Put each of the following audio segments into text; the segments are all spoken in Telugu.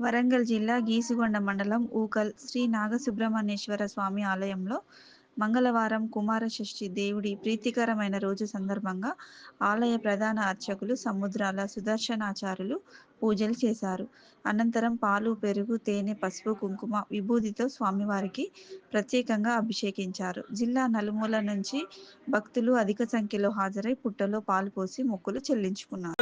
వరంగల్ జిల్లా గీసుగొండ మండలం ఊకల్ శ్రీ నాగసుబ్రహ్మణ్యేశ్వర స్వామి ఆలయంలో మంగళవారం కుమార షష్ఠి దేవుడి ప్రీతికరమైన రోజు సందర్భంగా ఆలయ ప్రధాన అర్చకులు సముద్రాల సుదర్శనాచారులు పూజలు చేశారు. అనంతరం పాలు పెరుగు తేనె పసుపు కుంకుమ విభూదితో స్వామివారికి ప్రత్యేకంగా అభిషేకించారు. జిల్లా నలుమూల నుంచి భక్తులు అధిక సంఖ్యలో హాజరై పుట్టలో పాలు పోసి మొక్కులు చెల్లించుకున్నారు.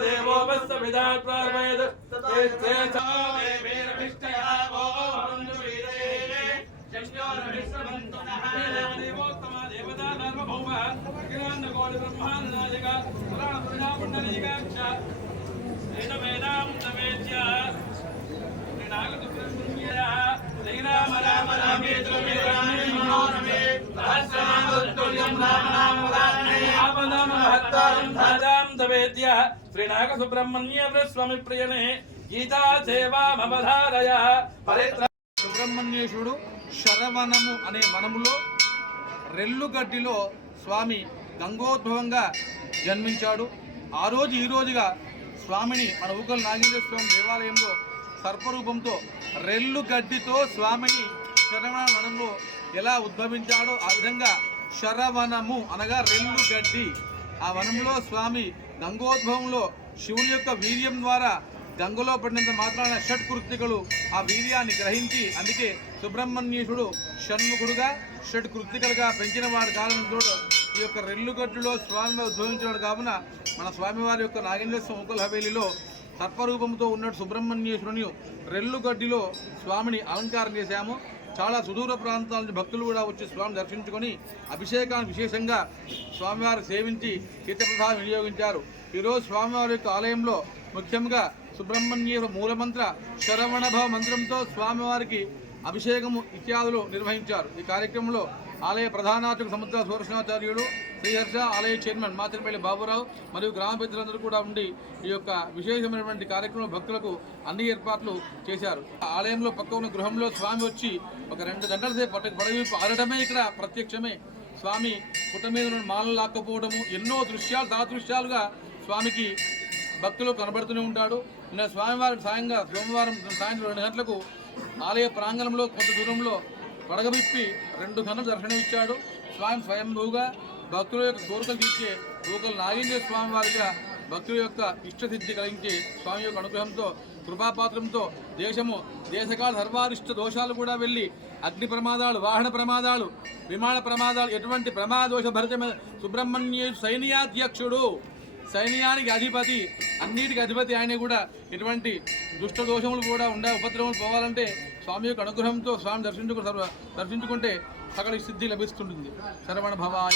అఖిలాండ కోటి బ్రహ్మాండ వేద వేదాంత వేద్య శ్రీరామ రామ రామే మనోరమే రామ నామ ఆపదామ శ్రీనాగ సుబ్రహ్మణ్య స్వామి ప్రియనే గీతా సేవా మమధారయ పరిత్ర శరవణము అనే వనములో రెల్లుగడ్డిలో స్వామి గంగోద్భవంగా జన్మించాడు. ఆ రోజు ఈ రోజుగా స్వామిని మన ఊకల నాగేంద్ర స్వామి దేవాలయంలో సర్పరూపంతో రెల్లు గడ్డితో స్వామిని శరవణ ఎలా ఉద్భవించాడో ఆ విధంగా శరవణము అనగా రెల్లు గడ్డి. ఆ వనంలో స్వామి గంగోద్భవంలో శివుని యొక్క వీర్యం ద్వారా గంగలో పడినంత మాత్రాన షట్ కృత్తికలు ఆ వీర్యాన్ని గ్రహించి అందుకే సుబ్రహ్మణ్యేశుడు షణ్ముఖుడుగా షట్ కృత్తికలుగా పెంచిన వాడు కారణంతో ఈ యొక్క రెల్లుగట్టులో స్వామివారి ఉద్భవించినాడు కావున మన స్వామివారి యొక్క నాగేంద్రస్వామి ఉకల్ హవేలిలో సర్పరూపంతో ఉన్నట్టు సుబ్రహ్మణ్యేశ్వరుని రెల్లుగడ్డిలో స్వామిని అలంకారం చేశాము. చాలా సుదూర ప్రాంతాల నుంచి భక్తులు కూడా వచ్చి స్వామిని దర్శించుకొని అభిషేకాన్ని విశేషంగా స్వామివారి సేవించి తీర్థప్రసాదం వినియోగించారు. ఈరోజు స్వామివారి యొక్క ఆలయంలో ముఖ్యంగా సుబ్రహ్మణ్య మూలమంత్ర శరవణభవ మంత్రంతో స్వామివారికి అభిషేకము ఇత్యాదులు నిర్వహించారు. ఈ కార్యక్రమంలో ఆలయ ప్రధానార్చక సముద్ర సుదర్శనాచార్యుడు శ్రీహర్ష ఆలయ చైర్మన్ మాచనపల్లి బాబురావు మరియు గ్రామ పెద్దలందరూ కూడా ఉండి ఈ యొక్క విశేషమైనటువంటి కార్యక్రమంలో భక్తులకు అన్ని ఏర్పాట్లు చేశారు. ఆలయంలో పక్క ఉన్న గృహంలో స్వామి వచ్చి ఒక రెండు గంటల సేపు పడవీపు ఆడటమే ఇక్కడ ప్రత్యక్షమే. స్వామి పుట్ట మీద ఉన్న మాలలు లాక్కపోవడము ఎన్నో దృశ్యాలు దాదృశ్యాలుగా స్వామికి భక్తులు కనబడుతూనే ఉంటాడు. నిన్న స్వామివారం సాయంగా సోమవారం సాయంత్రం రెండు గంటలకు ఆలయ ప్రాంగణంలో కొంత దూరంలో పడగబిప్పి రెండు గంటలు దర్శనమిచ్చాడు స్వామి స్వయంభూగా భక్తుల యొక్క కోరికలు తీర్చే కోరికలు నాగేంద్ర స్వామి వారిగా భక్తుల యొక్క ఇష్టసిద్ధి కలిగించి స్వామి యొక్క అనుగ్రహంతో కృపాపాత్రంతో దేశము దేశకాల సర్వారిష్ట దోషాలు కూడా వెళ్ళి అగ్ని ప్రమాదాలు వాహన ప్రమాదాలు విమాన ప్రమాదాలు ఎటువంటి ప్రమాదోష భరితమైన సుబ్రహ్మణ్య సైన్యాధ్యక్షుడు. సైన్యానికి అధిపతి అన్నిటికి అధిపతి ఆయన కూడా. ఎటువంటి దుష్ట దోషములు కూడా ఉండే ఉపద్రవములు పోవాలంటే స్వామి యొక్క అనుగ్రహంతో స్వామి దర్శించుకు దర్శించుకుంటే సకల సిద్ధి లభిస్తుంటుంది. శరవణ భవాయ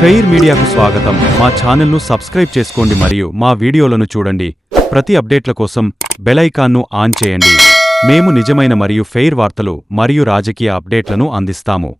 ఫెయిర్ మీడియాకు స్వాగతం. మా ఛానల్ను సబ్స్క్రైబ్ చేసుకోండి మరియు మా వీడియోలను చూడండి. ప్రతి అప్డేట్ల కోసం బెలైకాన్ను ఆన్ చేయండి. మేము నిజమైన మరియు ఫెయిర్ వార్తలు మరియు రాజకీయ అప్డేట్లను అందిస్తాము.